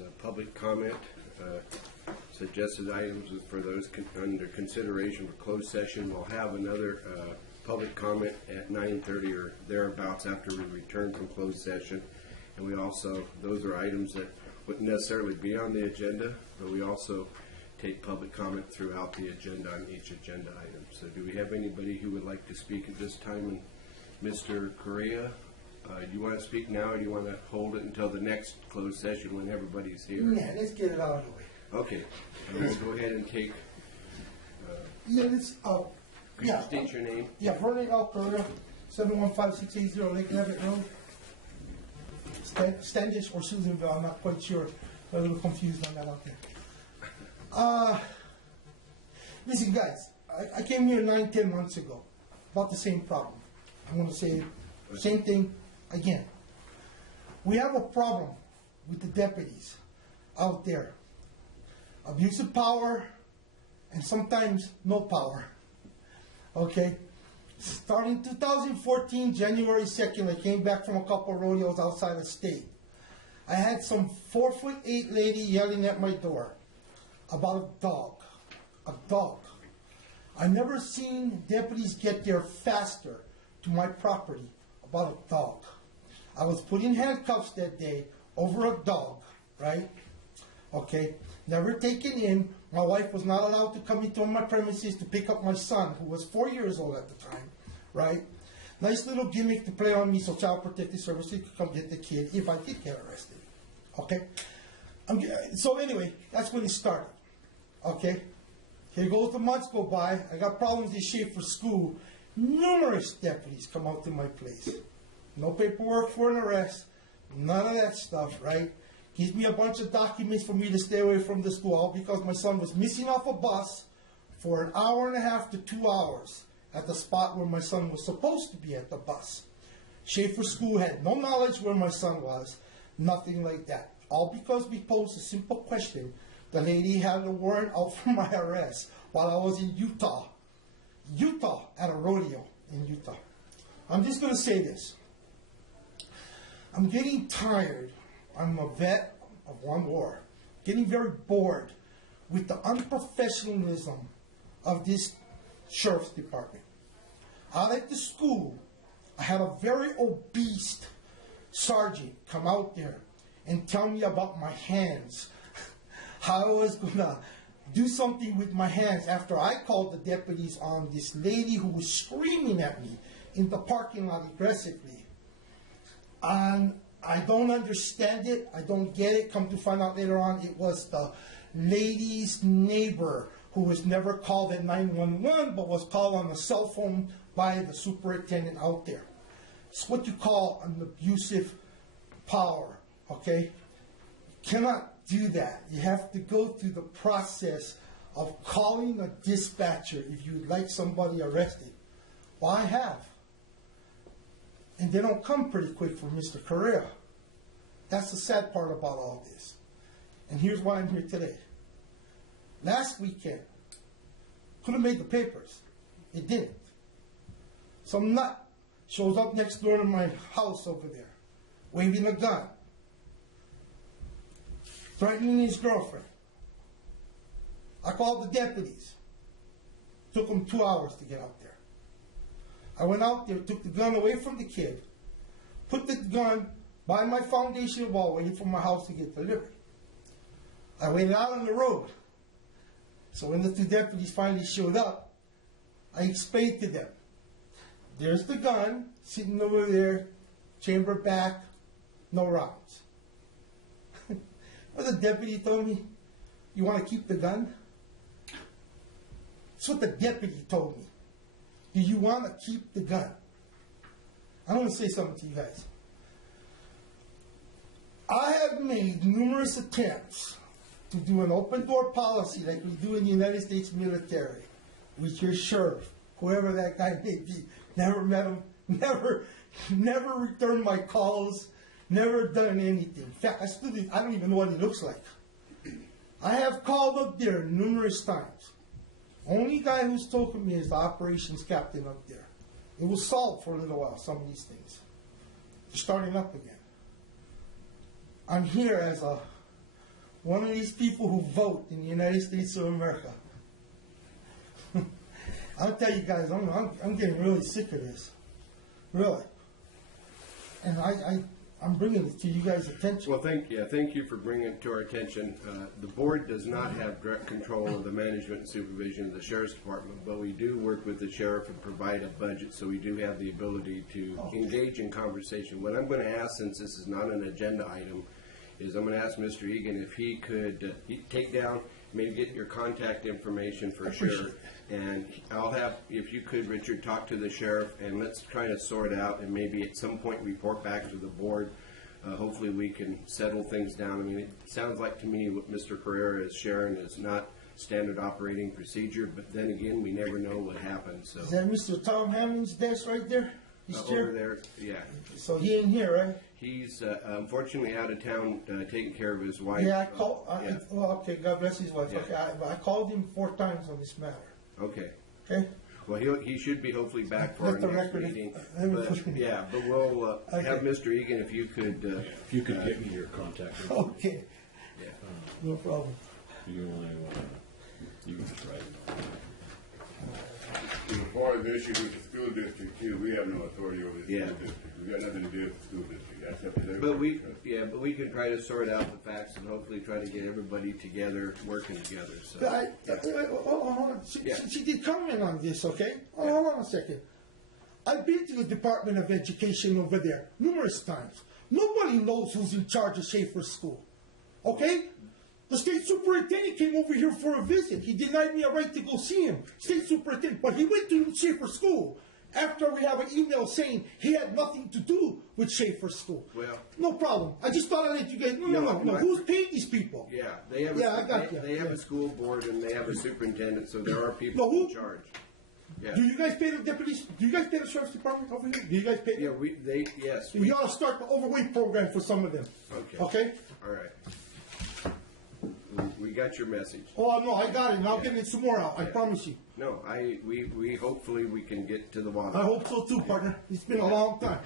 is public comment. Suggested items for those under consideration for closed session. We'll have another public comment at 9:30 or thereabouts after we return from closed session. And we also, those are items that wouldn't necessarily be on the agenda, but we also take public comment throughout the agenda on each agenda item. So do we have anybody who would like to speak at this time? And Mr. Correa, do you want to speak now, or do you want to hold it until the next closed session when everybody's here? Yeah, let's get it out of the way. Okay, let's go ahead and take. Could you state your name? Yeah, Vernon L. Correa, 715-680 Lake Levitt Road. Standish or Susanville, I'm not quite sure. I'm a little confused on that out there. Listen, guys, I came here 9-10 months ago about the same problem. I'm going to say the same thing again. We have a problem with the deputies out there. Abuse of power and sometimes no power. Okay? Starting 2014, January 2nd, I came back from a couple of rodeos outside of state. I had some 4'8" lady yelling at my door about a dog. A dog. I never seen deputies get there faster to my property about a dog. I was put in handcuffs that day over a dog, right? Okay, never taken in. My wife was not allowed to come into my premises to pick up my son, who was 4 years old at the time, right? Nice little gimmick to play on me so Child Protective Services could come get the kid if I did get arrested. Okay? So anyway, that's when it started. Okay? Here goes the months go by. I got problems in shape for school. Numerous deputies come out to my place. No paperwork for an arrest. None of that stuff, right? Gives me a bunch of documents for me to stay away from the school, all because my son was missing off a bus for 1.5 hours to 2 hours at the spot where my son was supposed to be at the bus. Schaefer School had no knowledge where my son was, nothing like that. All because we posed a simple question. The lady had a warrant out for my arrest while I was in Utah. Utah, at a rodeo in Utah. I'm just going to say this. I'm getting tired. I'm a vet of one war. Getting very bored with the unprofessionalism of this sheriff's department. Out at the school, I had a very obese sergeant come out there and tell me about my hands. How I was going to do something with my hands after I called the deputies on this lady who was screaming at me in the parking lot aggressively. And I don't understand it. I don't get it. Come to find out later on, it was the lady's neighbor who was never called at 911, but was called on the cell phone by the superintendent out there. It's what you call an abusive power, okay? You cannot do that. You have to go through the process of calling a dispatcher if you'd like somebody arrested. Well, I have. And they don't come pretty quick for Mr. Correa. That's the sad part about all this. And here's why I'm here today. Last weekend, could have made the papers. It didn't. Some nut shows up next door to my house over there, waving a gun, threatening his girlfriend. I called the deputies. Took them 2 hours to get out there. I went out there, took the gun away from the kid, put the gun by my foundation wall, waiting for my house to get delivered. I waited out on the road. So when the two deputies finally showed up, I explained to them, there's the gun, sitting over there, chamber back, no rounds. Well, the deputy told me, you want to keep the gun? That's what the deputy told me. Do you want to keep the gun? I want to say something to you guys. I have made numerous attempts to do an open door policy like we do in the United States military with your sheriff, whoever that guy may be. Never met him, never returned my calls, never done anything. In fact, I don't even know what he looks like. I have called up there numerous times. Only guy who's talking to me is the operations captain up there. It will solve for a little while, some of these things. They're starting up again. I'm here as a one of these people who vote in the United States of America. I'll tell you guys, I'm getting really sick of this. Really. And I'm bringing it to you guys' attention. Well, thank you for bringing it to our attention. The board does not have direct control of the management and supervision of the sheriff's department, but we do work with the sheriff and provide a budget, so we do have the ability to engage in conversation. What I'm going to ask, since this is not an agenda item, is I'm going to ask Mr. Egan if he could take down, maybe get your contact information for sheriff, and I'll have, if you could, Richard, talk to the sheriff, and let's try to sort out, and maybe at some point report back to the board. Hopefully we can settle things down. I mean, it sounds like to me what Mr. Correa is sharing is not standard operating procedure, but then again, we never know what happens. So Is that Mr. Tom Hammond's desk right there? He's over there, yeah. So he ain't here, right? He's unfortunately out of town taking care of his wife. Yeah, I called. Yeah. Well, okay, God bless his wife. Yeah. Okay, I called him 4 times on this matter. Okay. Okay. Well, he should be hopefully back for our Let the next record- meeting. let me But, put- yeah, but we'll Okay. have Mr. Egan, if you could. If you could get me your contact info, Okay, Yeah. no problem. you can just write it. As far as the issue with the school district too, we have no authority over the Yeah. school district. We got nothing to do with the school district. That's up to them. But we can try to sort out the facts and hopefully try to get everybody together, working together. So Hold on. Yeah. She did comment on this, okay? Hold on a second. I've been to the Department of Education over there numerous times. Nobody knows who's in charge of Schaefer School, okay? The state superintendent came over here for a visit. He denied me a right to go see him, state superintendent, but he went to Schaefer School after we have an email saying he had nothing to do with Schaefer School. Well- no problem. I just thought I'd let you guys. No. Who's paying these people? yeah, they have Yeah, I got you. they have Yeah. a school board and they have a superintendent, so there are No, people who- in charge. Yeah. Do you guys pay the deputies? Do you guys pay the sheriff's department over here? Do you guys pay? Yeah, yes. We ought to start the overweight program for some of them. Okay. Okay? All right. We got your message. Oh, no, I got it, and I'll get it some more out. I promise you. No, we hopefully we can get to the bottom. I hope so too, partner. It's been a long time.